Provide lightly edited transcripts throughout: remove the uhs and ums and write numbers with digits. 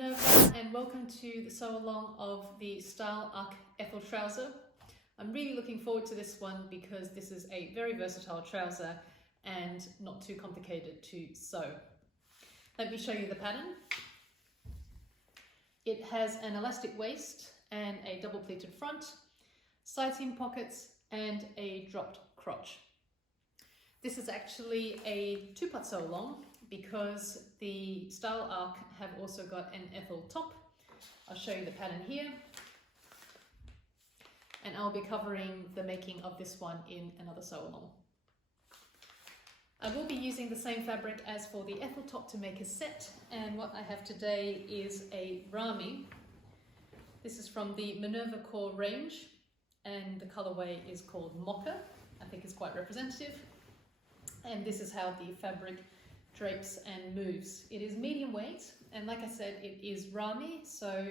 Minerva and welcome to the sew along of the Style Arc Ethel trouser. I'm really looking forward to this one because this is a very versatile trouser and not too complicated to sew. Let me show you the pattern. It has an elastic waist and a double pleated front, side seam pockets and a dropped crotch. This is actually a two-part sew along because the Style Arc have also got an Ethel top. I'll show you the pattern here. And I'll be covering the making of this one in another sew along. I will be using the same fabric as for the Ethel top to make a set, and what I have today is a Ramie. This is from the Minerva core range and the colorway is called Mocha. I think it's quite representative. And this is how the fabric drapes and moves. It is medium weight, and like I said, it is Ramie, so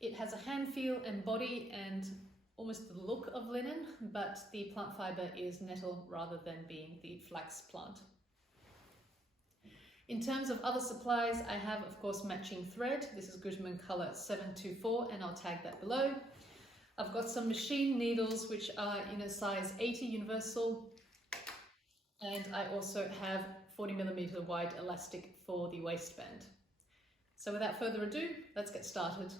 it has a hand feel and body and almost the look of linen, but the plant fiber is nettle rather than being the flax plant. In terms of other supplies, I have of course matching thread. This is Guzman color 724 and I'll tag that below. I've got some machine needles which are in a size 80 universal, and I also have 40mm wide elastic for the waistband. So without further ado, let's get started.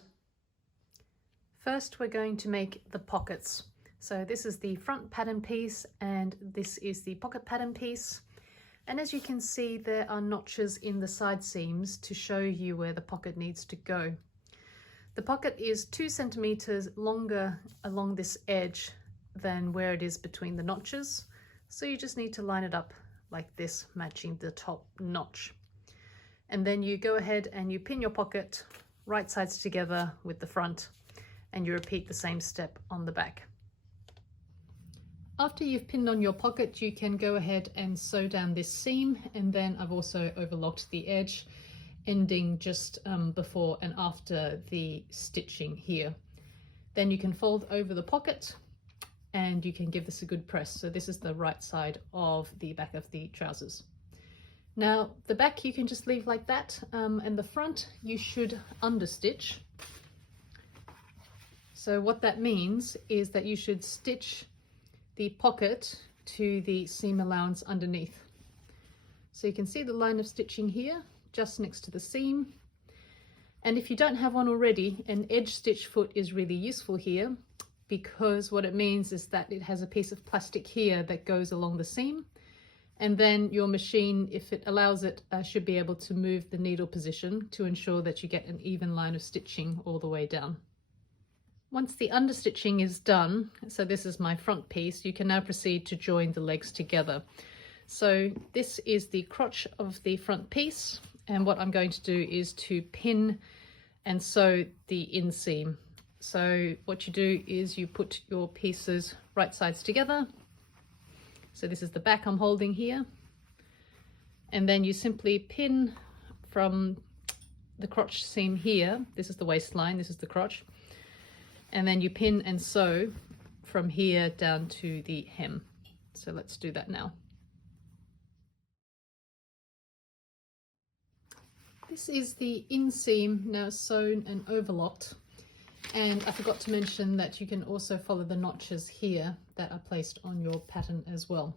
First, we're going to make the pockets. So this is the front pattern piece and this is the pocket pattern piece. And as you can see, there are notches in the side seams to show you where the pocket needs to go. The pocket is 2 centimeters longer along this edge than where it is between the notches. So you just need to line it up like this, matching the top notch. And then you go ahead and you pin your pocket right sides together with the front, and you repeat the same step on the back. After you've pinned on your pocket, you can go ahead and sew down this seam, and then I've also overlocked the edge, ending just before and after the stitching here. Then you can fold over the pocket and you can give this a good press. So this is the right side of the back of the trousers. Now the back you can just leave like that, and the front you should understitch. So what that means is that you should stitch the pocket to the seam allowance underneath. So you can see the line of stitching here, just next to the seam. And if you don't have one already, an edge stitch foot is really useful here, because what it means is that it has a piece of plastic here that goes along the seam, and then your machine, if it allows it, should be able to move the needle position to ensure that you get an even line of stitching all the way down. Once the understitching is done, so this is my front piece, you can now proceed to join the legs together. So this is the crotch of the front piece, and what I'm going to do is to pin and sew the inseam. So what you do is you put your pieces right sides together. So this is the back I'm holding here. And then you simply pin from the crotch seam here. This is the waistline, this is the crotch. And then you pin and sew from here down to the hem. So let's do that now. This is the inseam now sewn and overlocked. And I forgot to mention that you can also follow the notches here that are placed on your pattern as well.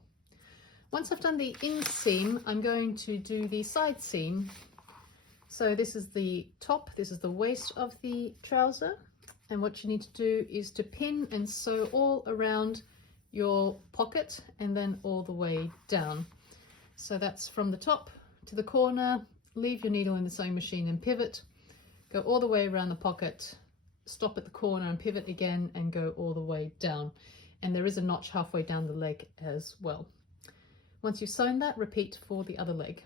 Once I've done the inseam, I'm going to do the side seam. So this is the top, this is the waist of the trouser. And what you need to do is to pin and sew all around your pocket and then all the way down. So that's from the top to the corner. Leave your needle in the sewing machine and pivot. Go all the way around the pocket. Stop at the corner and pivot again and go all the way down. And there is a notch halfway down the leg as well. Once you've sewn that, repeat for the other leg.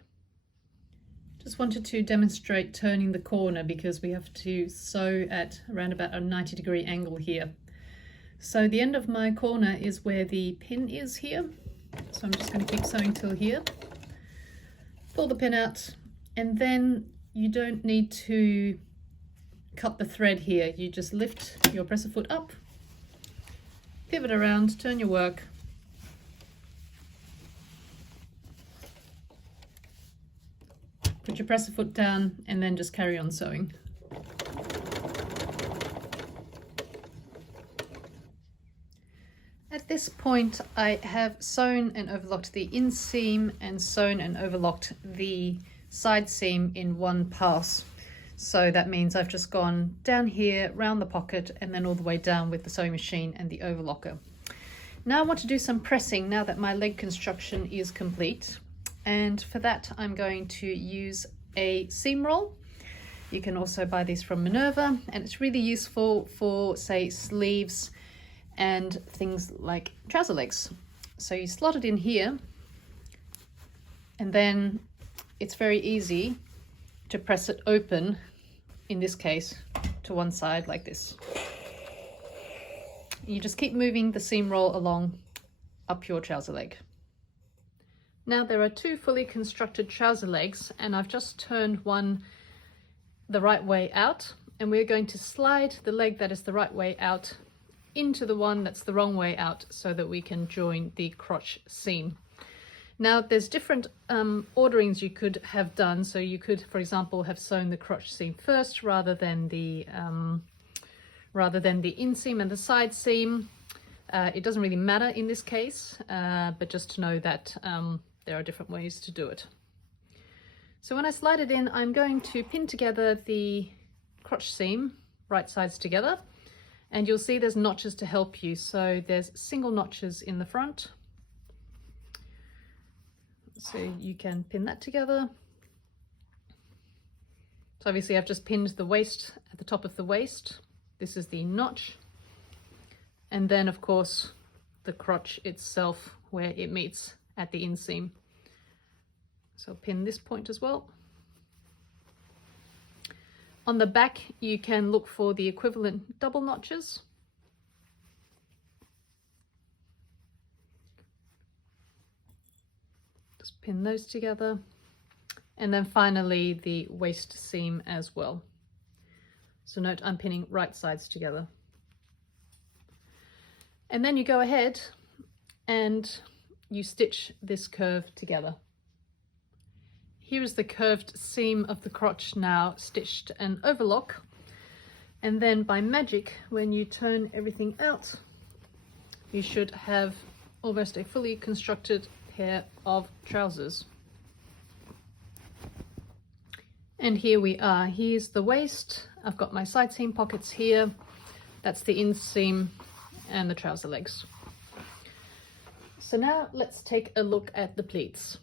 Just wanted to demonstrate turning the corner because we have to sew at around about a 90-degree angle here. So the end of my corner is where the pin is here. So I'm just going to keep sewing till here. Pull the pin out, and then you don't need to cut the thread here. You just lift your presser foot up, pivot around, turn your work, put your presser foot down, and then just carry on sewing. this point I have sewn and overlocked the inseam and sewn and overlocked the side seam in one pass. So that means I've just gone down here, round the pocket, and then all the way down with the sewing machine and the overlocker. Now I want to do some pressing now that my leg construction is complete. And for that, I'm going to use a seam roll. You can also buy these from Minerva, and it's really useful for, say, sleeves and things like trouser legs. So you slot it in here, and then it's very easy to press it open, in this case, to one side like this. You just keep moving the seam roll along up your trouser leg. Now there are two fully constructed trouser legs, and I've just turned one the right way out, and we're going to slide the leg that is the right way out into the one that's the wrong way out so that we can join the crotch seam. Now there's different orderings you could have done. So you could, for example, have sewn the crotch seam first rather than the inseam and the side seam. It doesn't really matter in this case, but just to know that there are different ways to do it. So when I slide it in, I'm going to pin together the crotch seam, right sides together, and you'll see there's notches to help you. So there's single notches in the front. So you can pin that together. So obviously I've just pinned the waist at the top of the waist. This is the notch. And then of course the crotch itself where it meets at the inseam. So pin this point as well. On the back you can look for the equivalent double notches. Just pin those together. And then finally the waist seam as well. So note I'm pinning right sides together. And then you go ahead and you stitch this curve together. Here is the curved seam of the crotch now stitched and overlock. And then by magic, when you turn everything out, you should have almost a fully constructed pair of trousers. And here we are. Here's the waist. I've got my side seam pockets here. That's the inseam and the trouser legs. So now let's take a look at the pleats.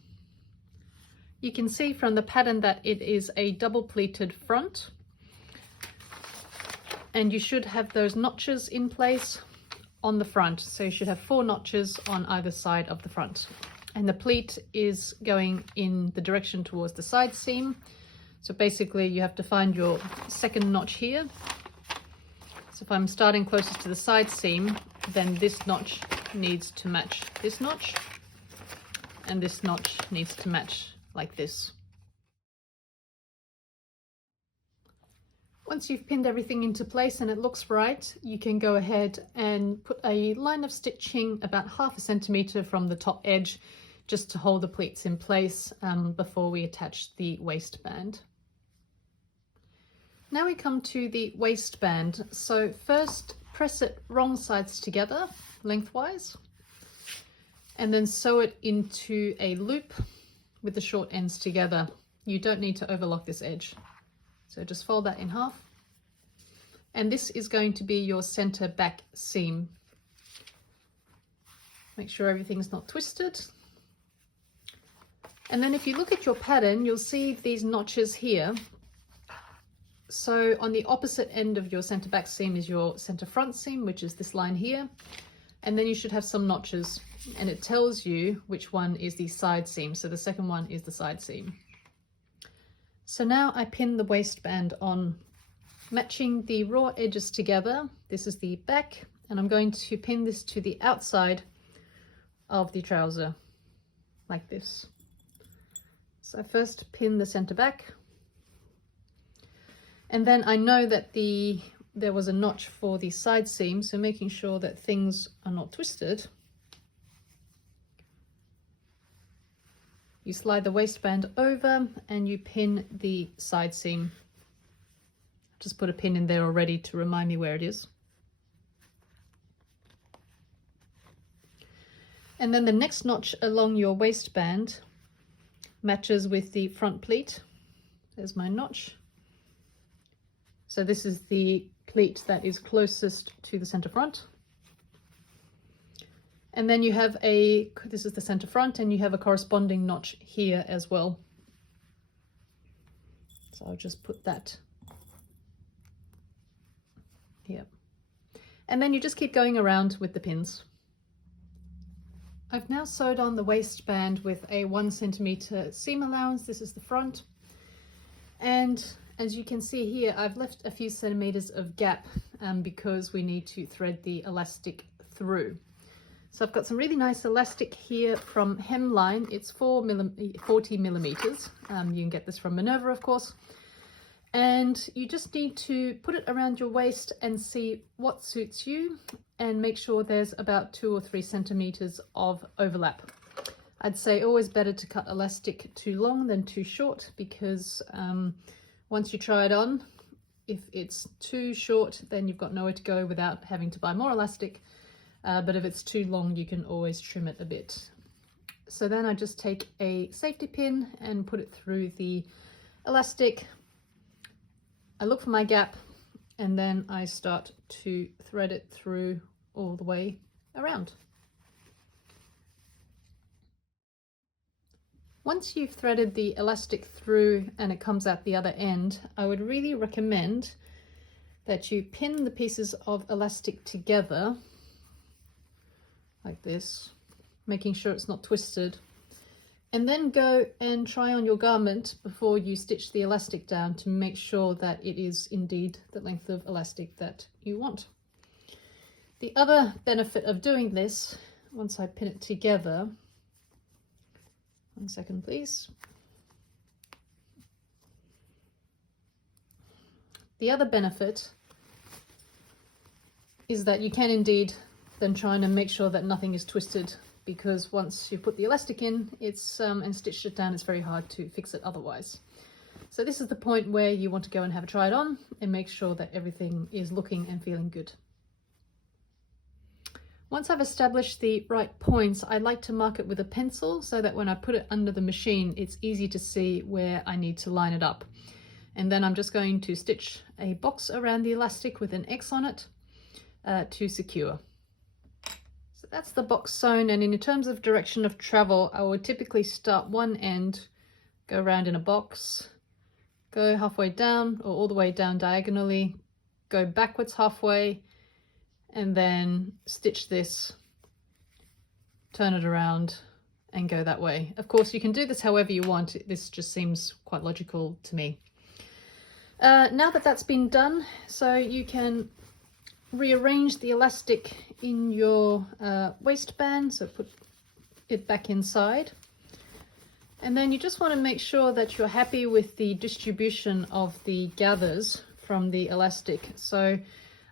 You can see from the pattern that it is a double pleated front, and you should have those notches in place on the front. So you should have 4 notches on either side of the front, and the pleat is going in the direction towards the side seam. So basically you have to find your second notch here. So if I'm starting closest to the side seam, then this notch needs to match this notch, and this notch needs to match like this. Once you've pinned everything into place and it looks right, you can go ahead and put a line of stitching about 1/2 centimeter from the top edge just to hold the pleats in place before we attach the waistband. Now we come to the waistband. So first press it wrong sides together lengthwise, and then sew it into a loop with the short ends together. You don't need to overlock this edge. So just fold that in half. And this is going to be your center back seam. Make sure everything's not twisted. And then if you look at your pattern, you'll see these notches here. So on the opposite end of your center back seam is your center front seam, which is this line here. And then you should have some notches, and it tells you which one is the side seam. So the second one is the side seam. So now I pin the waistband on, matching the raw edges together. This is the back, and I'm going to pin this to the outside of the trouser like this. So I first pin the center back, and then I know that there was a notch for the side seam, so making sure that things are not twisted, you slide the waistband over and you pin the side seam. Just put a pin in there already to remind me where it is. And then the next notch along your waistband matches with the front pleat. There's my notch. So this is the pleat that is closest to the center front. And then you have this is the center front, and you have a corresponding notch here as well. So I'll just put that here. And then you just keep going around with the pins. I've now sewed on the waistband with a 1 centimeter seam allowance. This is the front. And as you can see here, I've left a few centimeters of gap because we need to thread the elastic through. So I've got some really nice elastic here from Hemline. It's 40 millimeters. You can get this from Minerva, of course. And you just need to put it around your waist and see what suits you, and make sure there's about 2 or 3 centimeters of overlap. I'd say always better to cut elastic too long than too short, because once you try it on, if it's too short, then you've got nowhere to go without having to buy more elastic. But if it's too long, you can always trim it a bit. So then I just take a safety pin and put it through the elastic. I look for my gap, and then I start to thread it through all the way around. Once you've threaded the elastic through and it comes out the other end, I would really recommend that you pin the pieces of elastic together like this, making sure it's not twisted, and then go and try on your garment before you stitch the elastic down to make sure that it is indeed the length of elastic that you want. The other benefit of doing this, once I pin it together, 1 second please. The other benefit is that you can indeed then try and make sure that nothing is twisted, because once you put the elastic in, and stitched it down, it's very hard to fix it otherwise. So this is the point where you want to go and have a try it on and make sure that everything is looking and feeling good. Once I've established the right points, I like to mark it with a pencil so that when I put it under the machine, it's easy to see where I need to line it up. And then I'm just going to stitch a box around the elastic with an X on it to secure. So that's the box sewn, and in terms of direction of travel, I would typically start one end, go around in a box, go halfway down or all the way down diagonally, go backwards halfway, and then stitch this, turn it around and go that way. Of course, you can do this however you want. This just seems quite logical to me. Now that that's been done, so you can rearrange the elastic in your waistband, so put it back inside. And then you just want to make sure that you're happy with the distribution of the gathers from the elastic. So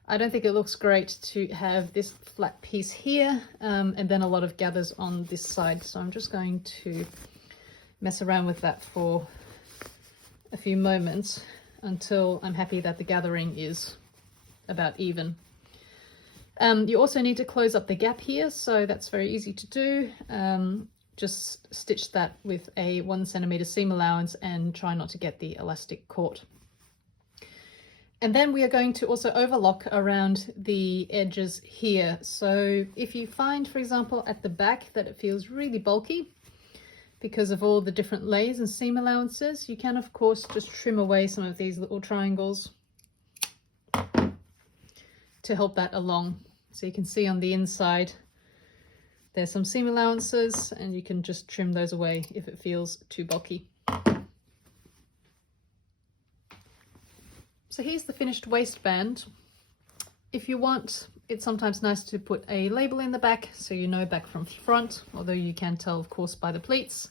I don't think it looks great to have this flat piece here and then a lot of gathers on this side. So I'm just going to mess around with that for a few moments until I'm happy that the gathering is about even. You also need to close up the gap here, so that's very easy to do. Just stitch that with a 1 centimeter seam allowance and try not to get the elastic caught. And then we are going to also overlock around the edges here. So if you find, for example, at the back that it feels really bulky because of all the different layers and seam allowances, you can of course just trim away some of these little triangles to help that along. So you can see on the inside there's some seam allowances, and you can just trim those away if it feels too bulky. So here's the finished waistband. If you want, it's sometimes nice to put a label in the back so you know back from front, although you can tell of course by the pleats.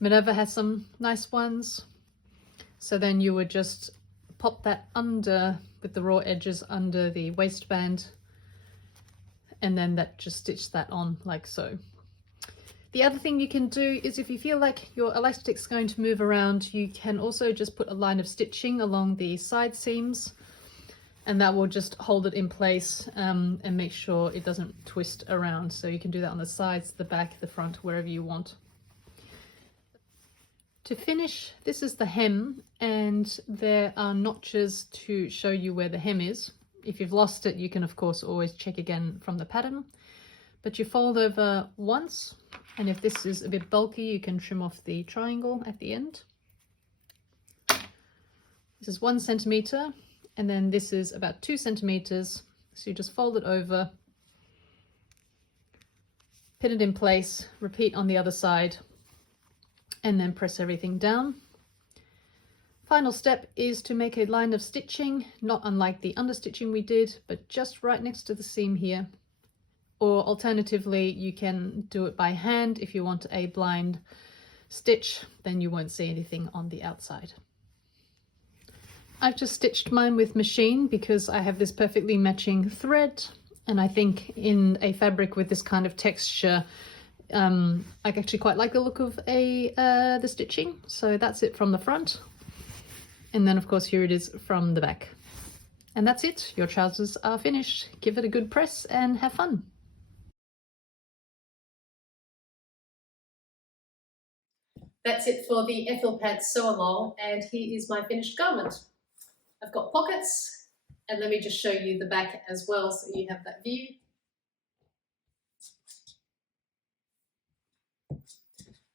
Minerva has some nice ones. So then you would just pop that under with the raw edges under the waistband, and then that just stitch that on like so. The other thing you can do is if you feel like your elastic's going to move around, you can also just put a line of stitching along the side seams and that will just hold it in place and make sure it doesn't twist around. So you can do that on the sides, the back, the front, wherever you want. To finish, this is the hem, and there are notches to show you where the hem is. If you've lost it, you can of course always check again from the pattern, but you fold over once, and if this is a bit bulky, you can trim off the triangle at the end. This is 1 centimeter, and then this is about 2 centimeters. So you just fold it over, pin it in place, repeat on the other side, and then press everything down. Final step is to make a line of stitching, not unlike the understitching we did, but just right next to the seam here. Or alternatively, you can do it by hand. If you want a blind stitch, then you won't see anything on the outside. I've just stitched mine with machine because I have this perfectly matching thread, and I think in a fabric with this kind of texture, I actually quite like the look of the stitching. So that's it from the front, and then of course here it is from the back. And that's it, your trousers are finished. Give it a good press and have fun. That's it for the Ethel Pants sew along, and here is my finished garment. I've got pockets, and let me just show you the back as well so you have that view.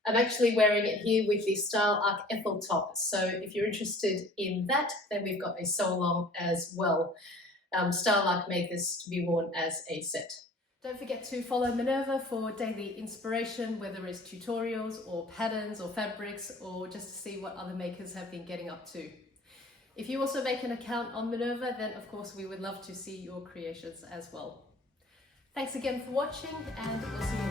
I'm actually wearing it here with the Style Arc Ethel top, so if you're interested in that, then we've got a sew along as well. Style Arc made this to be worn as a set. Don't forget to follow Minerva for daily inspiration, whether it's tutorials or patterns or fabrics, or just to see what other makers have been getting up to. If you also make an account on Minerva, then of course we would love to see your creations as well. Thanks again for watching, and we'll see you